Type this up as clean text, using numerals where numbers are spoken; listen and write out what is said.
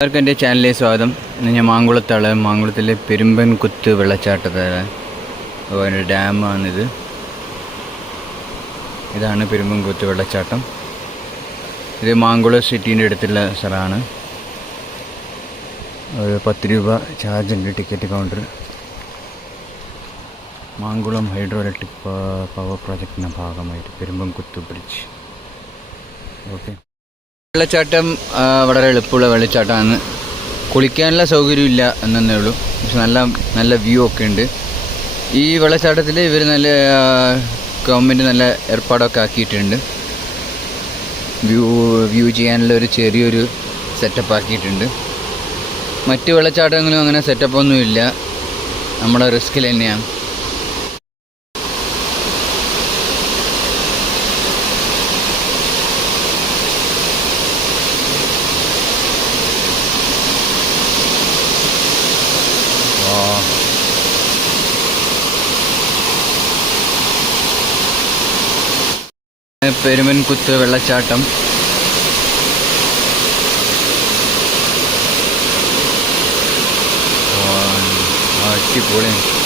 എല്ലാവർക്കും എൻ്റെ ചാനലിലെ സ്വാഗതം. ഇന്ന് ഞാൻ മാങ്കുളത്തിലെ പെരുമ്പൻകുത്ത് വെള്ളച്ചാട്ടത്തിലെ ഒരു ഡാമാണിത്. ഇതാണ് പെരുമ്പൻകുത്ത് വെള്ളച്ചാട്ടം. ഇത് മാങ്കുളം സിറ്റീൻ്റെ അടുത്തുള്ള സ്ഥലമാണ്. ഒരു 10 രൂപ ചാർജുണ്ട് ticket counter. Mankulam hydro electric power പ്രോജക്റ്റിൻ്റെ ഭാഗമായിട്ട് പെരുമ്പൻകുത്ത് ബ്രിഡ്ജ്. ഓക്കെ, വെള്ളച്ചാട്ടം വളരെ എളുപ്പമുള്ള വെള്ളച്ചാട്ടമാണ്. കുളിക്കാനുള്ള സൗകര്യമില്ല എന്നേ ഉള്ളൂ, പക്ഷെ നല്ല വ്യൂ ഒക്കെ ഉണ്ട്. ഈ വെള്ളച്ചാട്ടത്തിൽ ഇവർ ഗവൺമെൻറ് നല്ല ഏർപ്പാടൊക്കെ ആക്കിയിട്ടുണ്ട്. വ്യൂ ചെയ്യാനുള്ള ഒരു ചെറിയൊരു സെറ്റപ്പ് ആക്കിയിട്ടുണ്ട്. മറ്റ് വെള്ളച്ചാട്ടങ്ങളും അങ്ങനെ സെറ്റപ്പൊന്നുമില്ല, നമ്മുടെ റിസ്കിൽ തന്നെയാണ്. പെരുമ്പൻകുത്ത് വെള്ളച്ചാട്ടം അടിപൊളിയാണ്.